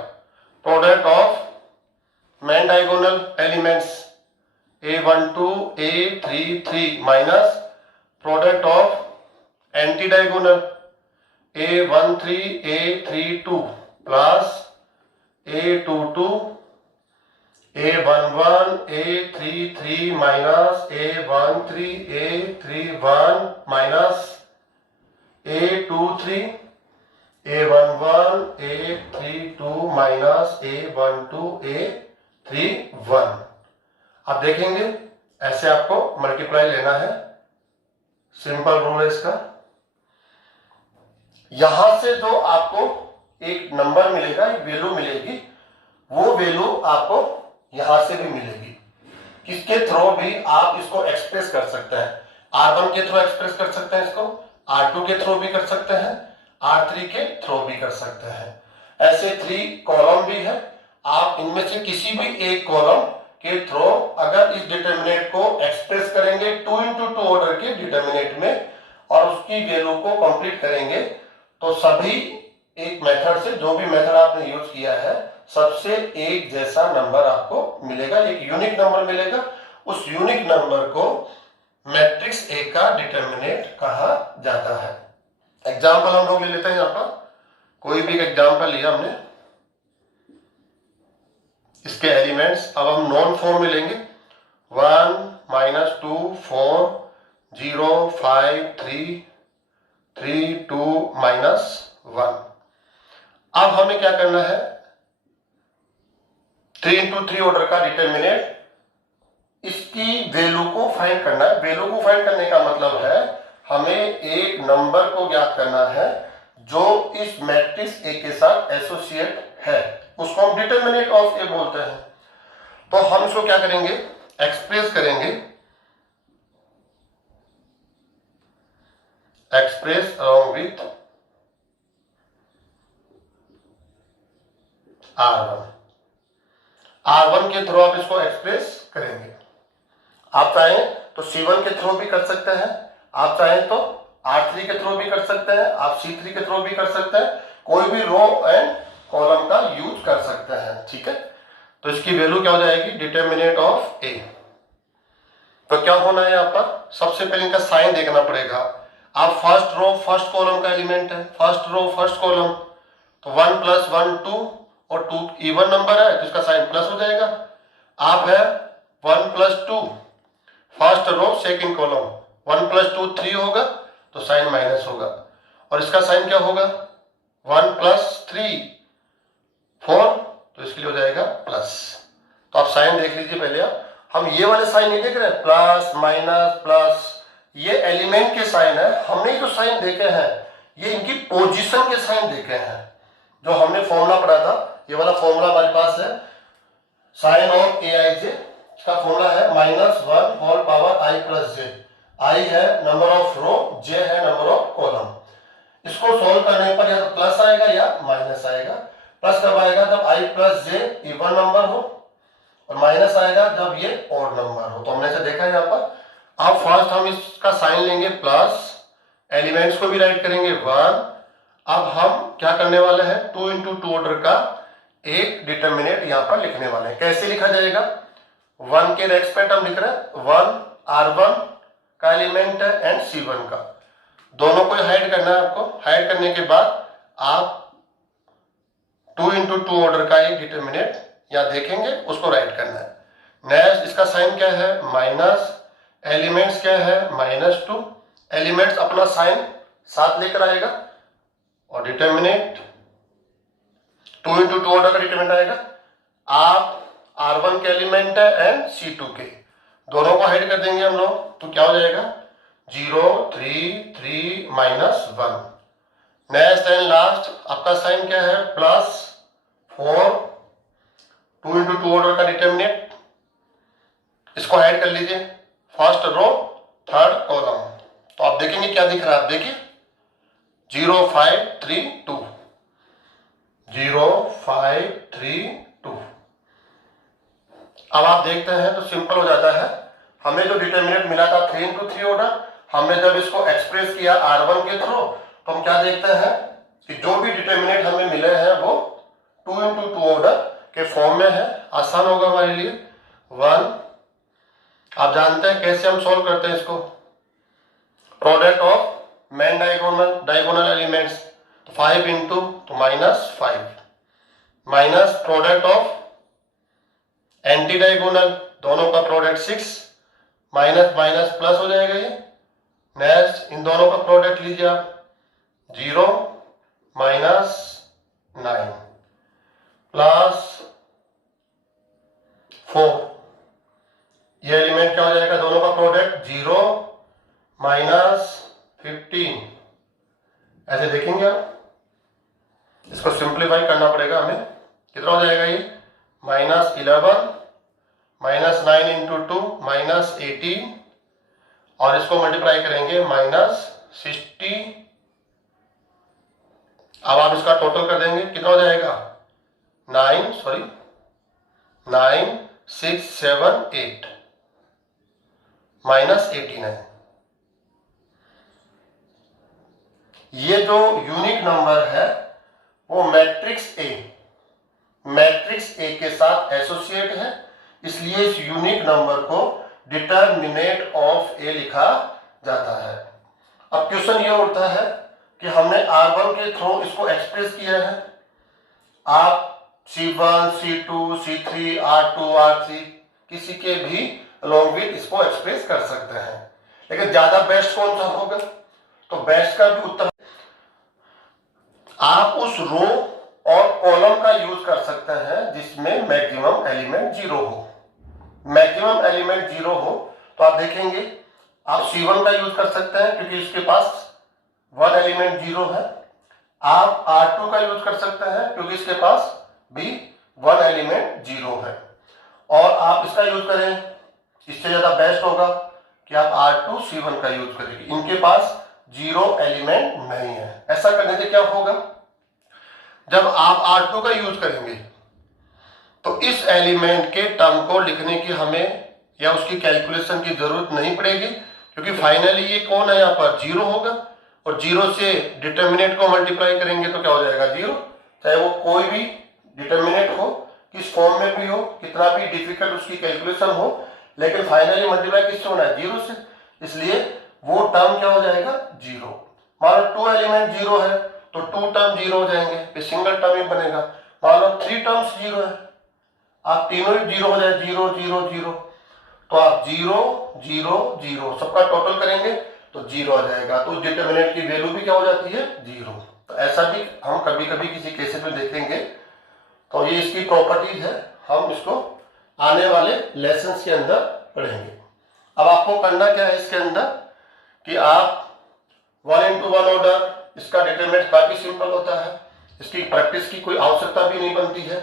product of main diagonal elements A12 A33 minus product of anti diagonal A13 A32 plus A22 A11 A33 minus A13 A31 minus A23 A11 A32 minus A12 A31। आप देखेंगे ऐसे आपको मल्टीप्लाई लेना है, सिंपल रूल है इसका। यहां से जो आपको एक नंबर मिलेगा, एक वैल्यू मिलेगी, वो वैल्यू आपको यहां से भी मिलेगी, किसके थ्रू भी आप इसको एक्सप्रेस कर सकते हैं, R1 के थ्रू एक्सप्रेस कर सकते हैं इसको, R2 के थ्रू भी कर सकते हैं, R3 के थ्रू भी कर सकते हैं। ऐसे 3 कॉलम भी है, आप इनमें से किसी भी एक कॉलम के थ्रू अगर इस डिटर्मिनेंट को एक्सप्रेस करेंगे 2 × 2 ऑर्डर के डिटर्मिनेंट में और उसकी वैल्यू को कंप्लीट करेंगे, तो सभी एक मेथड से, जो भी मेथड आपने यूज किया है, सबसे एक जैसा नंबर आपको मिलेगा, एक यूनिक नंबर मिलेगा। उस यूनिक नंबर को मैट्रिक्स ए का डिटर्मिनेंट कहा जाता है। एग्जाम्पल हम लोग ले लेते हैं, यहाँ पर कोई भी एग्जाम्पल लिया हमने, इसके एलिमेंट्स अब हम नॉन फॉर्म में लेंगे, 1 -2 4 0 5 3 3 2 -1। अब हमें क्या करना है, 3 into 3 ऑर्डर का डिटर्मिनेंट, इसकी वैल्यू को फाइंड करना है। वैल्यू को फाइंड करने का मतलब है हमें एक नंबर को ज्ञात करना है जो इस मैट्रिक्स ए के साथ एसोसिएट है, उसको हम डिटर्मिनेंट ऑफ ए बोलते हैं। तो हम इसको क्या करेंगे, एक्सप्रेस करेंगे, express along with R1। R1 के थ्रू आप इसको एक्सप्रेस करेंगे। आप चाहें तो C1 के थ्रू भी कर सकते हैं, आप चाहें तो R3 के थ्रू भी कर सकते हैं, आप C3 के थ्रू भी कर सकते हैं, कोई भी रो एंड कॉलम का यूज कर सकते हैं। ठीक है, तो इसकी वैल्यू क्या हो जाएगी, डिटर्मिनेंट ऑफ ए। तो क्या होना है यहाँ पर, सबसे पहले इनका साइन देखना पड़ेगा। आप फर्स्ट रो फर्स्ट कॉलम का एलिमेंट है, फर्स्ट रो फर्स्ट कॉलम, तो 1 + 1 2 और 2 इवन नंबर है तो इसका साइन प्लस हो जाएगा। आप है 1 + 2 फर्स्ट रो सेकंड कॉलम, 1 + 2 3 होगा तो साइन माइनस होगा, और इसका साइन क्या होगा, 1 + 3 4 तो इसके लिए हो जाएगा प्लस। तो आप साइन देख लीजिए पहले। हम ये वाले साइन नहीं देख रहे, प्लस माइनस प्लस, ये एलिमेंट के साइन है। हमने जो साइन देखे हैं ये इनकी पोजीशन के साइन देखे हैं, जो हमने फॉर्मूला पढ़ा था। ये वाला फॉर्मूला हमारे पास है, साइन ऑफ ए आई जे, इसका फॉर्मूला है -1 whole power i + j। i है नंबर ऑफ रो, j है नंबर ऑफ कॉलम। इसको सॉल्व करने पर या तो प्लस आएगा या माइनस आएगा। प्लस कब आएगा, जब i + j इवन नंबर हो, और माइनस आएगा जब ये ऑड नंबर हो। तो हमने इसे देखा है यहाँ पर। अब फर्स्ट हम इसका साइन लेंगे प्लस, एलिमेंट्स को भी राइट करेंगे 1। अब हम क्या करने वाले हैं, 2 into 2 ऑर्डर का एक डिटर्मिनेंट यहाँ पर लिखने वाले हैं। कैसे लिखा जाएगा, 1 के रेस्पेक्ट हम लिख रहे हैं, 1 R1 का एलिमेंट है एंड C1 का, दोनों को हाइड करना है आपको। हाइड करने के बाद आप 2 into 2 ऑर्डर का एक डिटर्मिनेंट यहाँ देखेंगे, उसको राइट करना है। नेक्स्ट इसका साइन क्या है, माइनस, एलिमेंट्स क्या है -2, एलिमेंट्स अपना साइन साथ लेकर आएगा, और डिटर्मिनेंट 2 into 2 ऑर्डर का डिटर्मिनेंट आएगा। आप R1 के एलिमेंट है एंड C2 के, दोनों को हाइड कर देंगे हम लोग, तो क्या हो जाएगा 0 3 3 -1। नेक्स्ट एंड लास्ट आपका साइन क्या है, +4, 2 into 2 ऑर्डर का डिटर्मिनेंट, इसको हाइड कर लीजिए, फर्स्ट रो थर्ड कॉलम। तो आप देखेंगे क्या दिख रहा है, आप देखिए 0 5 3 2, 0 5 3 2। अब आप देखते हैं तो सिंपल हो जाता है। हमें जो डिटर्मिनेंट मिला था 3 into 3 ऑर्डर, हमने जब इसको एक्सप्रेस किया R1 के थ्रू, तो हम क्या देखते हैं कि जो भी डिटर्मिनेंट हमें मिले हैं वो 2 into 2 ऑर्डर के फॉर्म में है। आसान होगा हमारे लिए। 1, आप जानते हैं कैसे हम सॉल्व करते हैं इसको, product of main diagonal elements, तो 5 into तो -5, minus product of anti diagonal, दोनों का प्रोडक्ट 6, माइनस माइनस प्लस हो जाएगा ये। नेक्स्ट इन दोनों का प्रोडक्ट लीजिए आप, 0 -9 +4, ये एलिमेंट क्या हो जाएगा, दोनों का प्रोडक्ट 0 -15। ऐसे देखेंगे आप, इसको सिंप्लीफाई करना पड़ेगा हमें। कितना हो जाएगा ये, -11 -9 into 2 -18, और इसको मल्टीप्लाई करेंगे -60। अब आप इसका टोटल कर देंगे, कितना हो जाएगा 9 6 7 8 -89। ये जो यूनिक नंबर है वो मैट्रिक्स ए के साथ एसोसिएट है, इसलिए इस यूनिक नंबर को डिटर्मिनेंट ऑफ ए लिखा जाता है। अब क्वेश्चन ये उठता है कि हमने R1 के थ्रू इसको एक्सप्रेस किया है, आप C1 C2 C3 R2 R3 किसी के भी along with इसको एक्सप्रेस कर सकते हैं। लेकिन ज्यादा बेस्ट कौन सा होगा, तो बेस्ट का भी उत्तर आप उस रो और कॉलम का यूज कर सकते हैं जिसमें मैक्सिमम एलिमेंट 0 हो। मैक्सिमम एलिमेंट 0 हो तो आप देखेंगे आप C1 का यूज कर सकते हैं क्योंकि इसके पास 1 एलिमेंट 0 है। आप R2 का यूज कर सकते हैं क्योंकि इसके पास भी 1 एलिमेंट 0 है। और आप इसका यूज करें, इससे ज्यादा बेस्ट होगा कि आप R2 C1 का यूज करेंगे, इनके पास 0 एलिमेंट नहीं है। ऐसा करने से क्या होगा, जब आप R2 का यूज करेंगे तो इस एलिमेंट के टर्म को लिखने की हमें या उसकी कैलकुलेशन की जरूरत नहीं पड़ेगी, क्योंकि फाइनली ये कौन है, यहाँ पर 0 होगा और 0 से डिटर्मिनेंट को मल्टीप्लाई करेंगे तो क्या हो जाएगा 0। चाहे वो कोई भी डिटर्मिनेंट हो, किस फॉर्म में भी हो, कितना भी डिफिकल्ट उसकी कैलकुलेशन हो, लेकिन फाइनली मल्टीप्लाई किससे होना है, 0 से, इसलिए वो टर्म क्या हो जाएगा 0। मान लो 2 एलिमेंट 0 है तो 2 टर्म 0 हो जाएंगे, फिर सिंगल टर्म ही बनेगा। मान लो 3 टर्म्स 0 है, आप तीनों ही 0 हो जाए, 0 0 0, तो आप 0 0 0 सबका टोटल करेंगे तो 0 आ जाएगा। तो डिटर्मिनेंट की वैल्यू भी क्या हो जाती है 0। तो ऐसा भी हम कभी कभी किसी केसेस में देखेंगे। तो ये इसकी प्रॉपर्टीज है, हम इसको आने वाले लेसन्स के अंदर पढ़ेंगे। अब आपको करना क्या है इसके अंदर कि आप 1 into 1 ऑर्डर, इसका डिटरमिनेंट काफी सिंपल होता है, इसकी प्रैक्टिस की कोई आवश्यकता भी नहीं बनती है।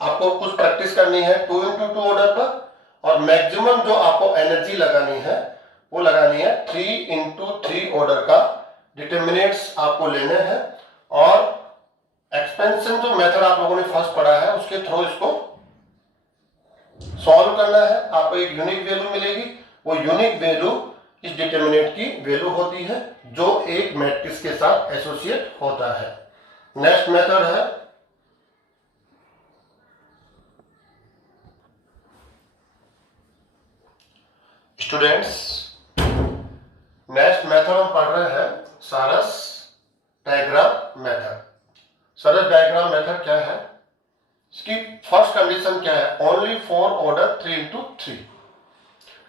आपको कुछ प्रैक्टिस करनी है 2 into 2 ऑर्डर पर, और मैक्सिमम जो आपको एनर्जी लगानी है वो लगानी है 3 into 3 ऑर्डर का डिटरमिनेंट्स आपको लेने हैं, और एक्सपेंशन जो मेथड आप लोगों ने फर्स्ट पढ़ा है उसके थ्रू इसको सॉल्व करना है। आपको एक यूनिक वैल्यू मिलेगी, वो यूनिक वैल्यू इस डिटरमिनेंट की वैल्यू होती है जो एक मैट्रिक्स के साथ एसोसिएट होता है। नेक्स्ट मेथड है स्टूडेंट्स, नेक्स्ट मेथड हम पढ़ रहे हैं सरस डायग्राम मेथड। सरस डायग्राम मेथड क्या है, इसकी फर्स्ट कंडीशन क्या है, ओनली फॉर ऑर्डर 3 into 3।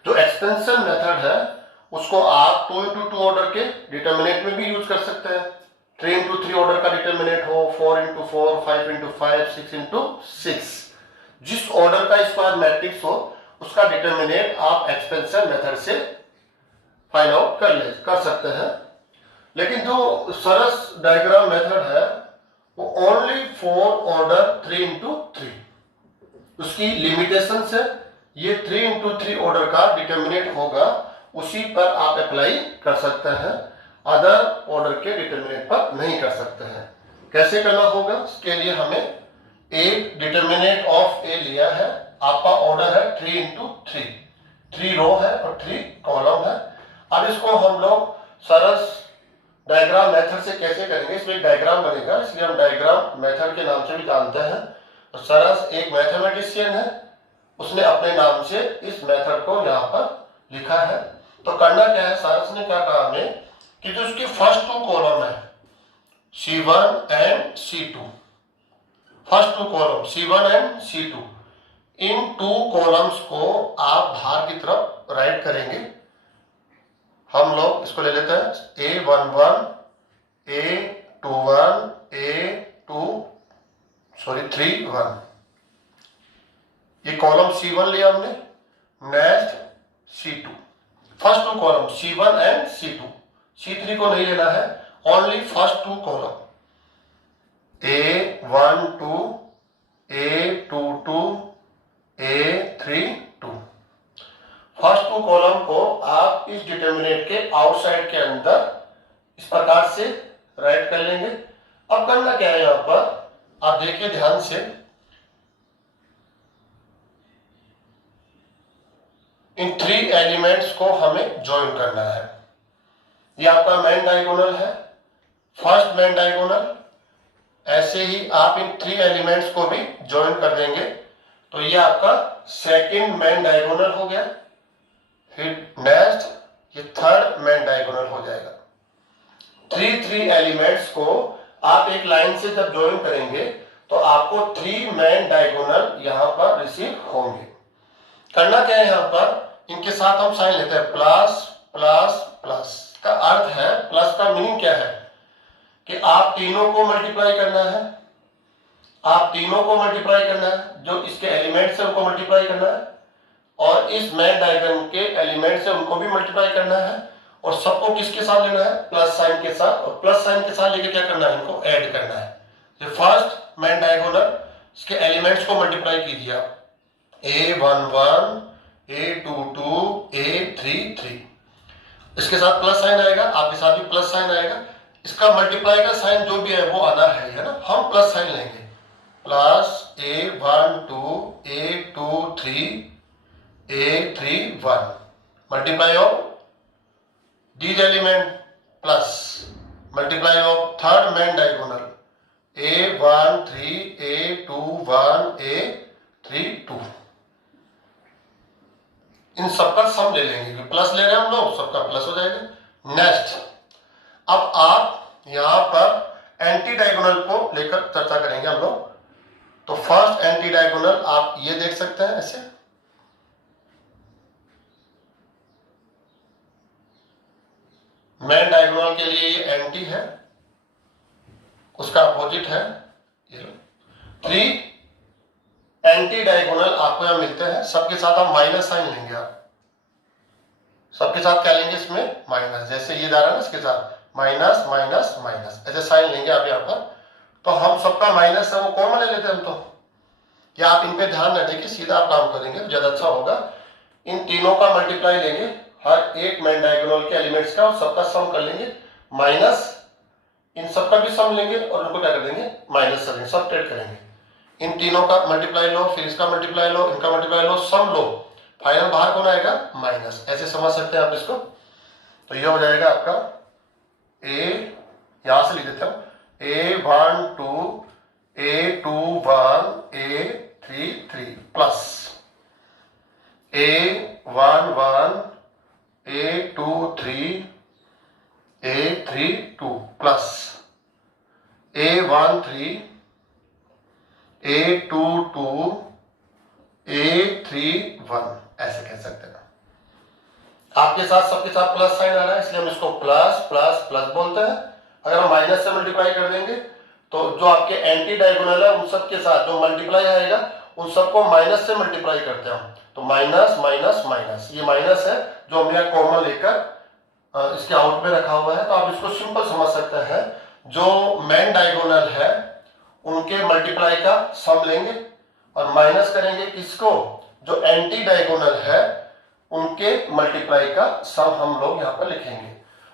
जो एक्सपेंशन मेथड है उसको आप 2 into 2 ऑर्डर के डिटर्मिनेंट में भी यूज कर सकते हैं। 3 into 3 ऑर्डर का डिटर्मिनेंट हो, 4 into 4, 5 into 5, 6 into 6, जिस ऑर्डर का स्क्वायर मैट्रिक्स हो उसका डिटर्मिनेंट आप एक्सपेंशन मेथड से फाइंड आउट कर सकते हैं। लेकिन जो सरस डायग्राम मेथड है वो ओनली फॉर ऑर्डर 3 into 3, उसकी लिमिटेशन से ये 3 into 3 ऑर्डर का डिटर्मिनेंट होगा, उसी पर आप अप्लाई कर सकते हैं, अदर ऑर्डर के डिटर्मिनेंट पर नहीं कर सकते हैं। कैसे करना होगा, इसके लिए हमें एक डिटर्मिनेंट ऑफ ए लिया है, आपका ऑर्डर है 3 into 3, 3 रो है और 3 कॉलम है। अब इसको हम लोग सरस डायग्राम मेथड से कैसे करेंगे, इसमें डायग्राम बनेगा, इसलिए हम डायग्राम मेथड के नाम से भी जानते हैं। तो सरस एक मैथमेटिशियन है, उसने अपने नाम से इस मेथड को यहाँ पर लिखा है। तो करना क्या है, सरस ने क्या कहा हमें कि जो उसकी फर्स्ट 2 कॉलम है C1 and C2, first 2 column C1 and C2, in 2 columns को आप बाहर की तरफ राइट करेंगे। हम लोग इसको ले लेते हैं A11, A21, A31, ये कॉलम C1 लिया हमने। Next C2, first 2 column C1 and C2, C3 को नहीं लेना है, only first 2 column A12, A22, A32, first 2 column को आप इस डिटर्मिनेंट के आउटसाइड के अंदर इस प्रकार से राइट कर लेंगे। अब करना क्या है, यहां पर आप देखिए ध्यान से, इन 3 एलिमेंट्स को हमें ज्वाइन करना है। ये आपका मेन डायगोनल है, फर्स्ट मेन डायगोनल, ऐसे ही आप इन 3 एलिमेंट्स को भी ज्वाइन कर देंगे तो ये आपका सेकंड मेन डायगोनल हो गया। फिर नेक्स्ट ये थर्ड मेन डायगोनल हो जाएगा। 3 एलिमेंट्स को आप एक लाइन से जब ज्वाइन करेंगे तो आपको 3 मेन डायगोनल यहां पर रिसीव होंगे। करना क्या है, यहां पर इनके साथ हम साइन लेते हैं, प्लस प्लस प्लस। का अर्थ है, प्लस का मीनिंग क्या है कि आप तीनों को मल्टीप्लाई करना है, आप तीनों को मल्टीप्लाई करना है, जो इसके एलिमेंट्स है उनको मल्टीप्लाई करना है, और इस मेन डायग्राम के एलिमेंट से उनको भी मल्टीप्लाई करना है, और सबको किसके साथ लेना है, प्लस साइन के साथ, और प्लस साइन के साथ लेके क्या करना है, इनको ऐड करना है। तो फर्स्ट मेन डायगोनल इसके एलिमेंट्स को मल्टीप्लाई कीजिए आप, a11 a22 a33, इसके साथ प्लस साइन आएगा, आपके साथ भी प्लस साइन आएगा, इसका मल्टीप्लाई का साइन जो भी है वो आना है ना, हम प्लस साइन लेंगे, plus a12 a23 a31 multiply of these element plus multiply of third main diagonal a13 a21 a32, इन सबका सम ले लेंगे क्योंकि प्लस ले रहे हैं हम लोग, सबका प्लस हो जाएगा। नेक्स्ट, अब आप यहां पर एंटी डायगोनल को लेकर चर्चा करेंगे हम लोग। तो फर्स्ट एंटी डायगोनल आप ये देख सकते हैं, ऐसे मेन डायगोनल के लिए ये एंटी है, उसका अपोजिट है ये। 3 एंटी डायगोनल आपको यहां मिलते हैं, सबके साथ आप माइनस साइन लेंगे, आप सबके साथ क्या लेंगे, इसमें माइनस, जैसे ये जा रहा है ना इसके साथ माइनस माइनस माइनस, ऐसे साइन लेंगे आप यहाँ पर। तो हम सबका माइनस है वो कॉमन ले लेते हैं हम, तो या आप इन पे ध्यान न देंगे, सीधा आप काम करेंगे ज्यादा अच्छा होगा। इन तीनों का मल्टीप्लाई लेंगे, हर एक मेन डायगोनल के एलिमेंट्स का, और सबका सम कर लेंगे, माइनस इन सबका भी सम लेंगे और उनको क्या कर देंगे, माइनस करेंगे, सब ट्रेड करेंगे। इन तीनों का मल्टीप्लाई लो, फिर इसका मल्टीप्लाई लो, इनका मल्टीप्लाई लो, सम लो, फाइनल बाहर कौन आएगा, माइनस। ऐसे समझ सकते हैं आप इसको। तो ये हो जाएगा आपका ए, यहां से लिख देते हैं a12 a21 a33 plus a11 a23 a32 plus a13 a22 a31, ऐसे कह सकते हैं। आपके साथ सबके साथ प्लस साइन आ रहा है, इसलिए हम इसको प्लस प्लस प्लस बोलते हैं। अगर हम माइनस से मल्टीप्लाई कर देंगे तो जो आपके एंटी डायगोनल है उन सब के साथ जो मल्टीप्लाई आएगा उन सबको माइनस से मल्टीप्लाई करते हैं हम। तो माइनस माइनस माइनस, ये माइनस है जो हम यहाँ कॉमन लेकर इसके आउट में रखा हुआ है। तो आप इसको सिंपल समझ सकते हैं, जो मेन डायगोनल है उनके मल्टीप्लाई का सम लेंगे और माइनस करेंगे किसको, जो एंटी डायगोनल है उनके मल्टीप्लाई का सम हम लोग यहाँ पर लिखेंगे।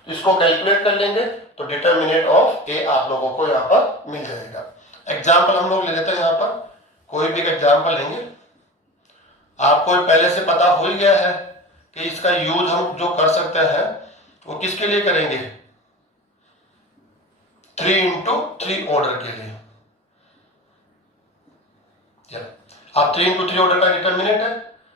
इसको कैलकुलेट कर लेंगे तो डिटर्मिनेंट ऑफ ए आप लोगों को यहाँ पर मिल जाएगा। एग्जाम्पल हम लोग ले लेते हैं, यहाँ पर कोई भी एग्जाम्पल लेंगे। आपको पहले से पता हो ही गया है कि इसका यूज हम जो कर सकते हैं वो किसके लिए करेंगे, 3x3 ऑर्डर के लिए। आप 3x3 ऑर्डर का डिटर्मिनेंट है।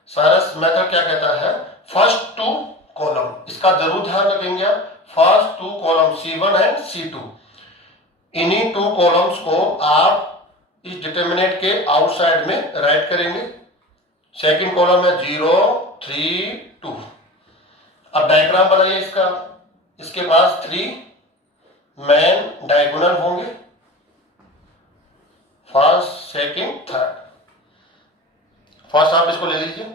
सारस मेथड क्या कहता है, फर्स्ट 2 कॉलम, इसका जरूर ध्यान रखेंगे आप, first 2 column C1 and C2, इन्हीं 2 कॉलम्स को आप इस डिटर्मिनेंट के आउटसाइड में राइट करेंगे। सेकंड कॉलम है 0 3 2। अब डायग्राम बनाइए इसका, इसके पास 3 मेन डायगोनल होंगे, फर्स्ट सेकंड थर्ड। फर्स्ट आप इसको ले लीजिए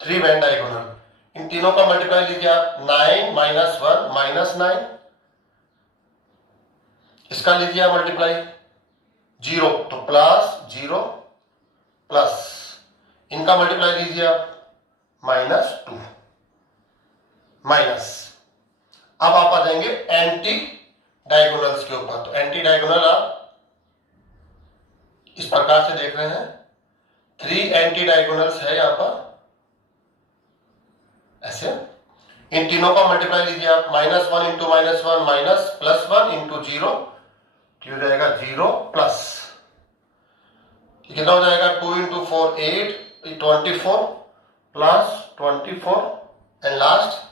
3 मेन डायगोनल, इन तीनों का मल्टीप्लाई लीजिए आप, 9 माइनस 1 माइनस 9, इसका लीजिए आप मल्टीप्लाई 0 तो प्लस 0 प्लस, इनका मल्टीप्लाई लीजिए आप माइनस 2 माइनस। अब आप आ जाएंगे एंटी डायगोनल्स के ऊपर। तो एंटी डायगोनल आप इस प्रकार से देख रहे हैं, 3 एंटी डायगोनल्स है यहां पर ऐसे। इन तीनों का मल्टीप्लाई लीजिए आप, -1 इंटू -1 माइनस +1 इंटू 0, हो जाएगा 0 प्लस, कितना हो जाएगा 2 into 4 8 24 plus 24 and last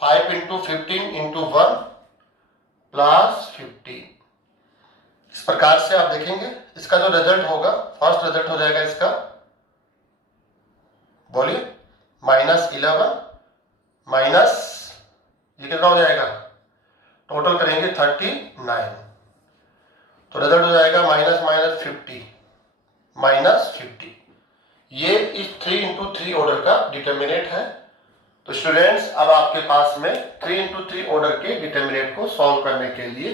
5 into 15 into 1 plus 50। इस प्रकार से आप देखेंगे इसका जो रिजल्ट होगा, फर्स्ट रिजल्ट हो जाएगा इसका, बोलिए -11 माइनस, ये कितना हो जाएगा, टोटल करेंगे 39, तो रिजल्ट हो जाएगा -50 -50। ये इस 3 into 3 ऑर्डर का डिटर्मिनेंट है। तो स्टूडेंट्स अब आपके पास में 3 into 3 ऑर्डर के डिटर्मिनेंट को सॉल्व करने के लिए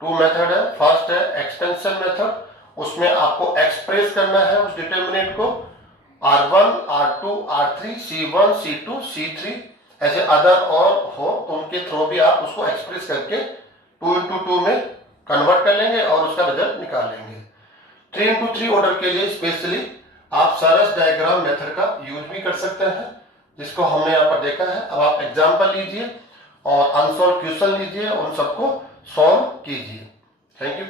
2 मेथड है। फर्स्ट है एक्सटेंशन मेथड, उसमें आपको एक्सप्रेस करना है उस डिटर्मिनेंट को R1 R2 R3 C1 C2 C3 ऐसे अदर और हो तो उनके थ्रू भी आप उसको एक्सप्रेस करके 2 into 2 में कन्वर्ट कर लेंगे और उसका रिजल्ट निकाल लेंगे। 3 into 3 ऑर्डर के लिए स्पेशली आप सरस डायग्राम मेथड का यूज भी कर सकते हैं, जिसको हमने यहाँ पर देखा है। अब आप एग्जाम्पल लीजिए और अनसॉल्व क्वेश्चन लीजिए, उन सबको सॉल्व कीजिए। Thank you.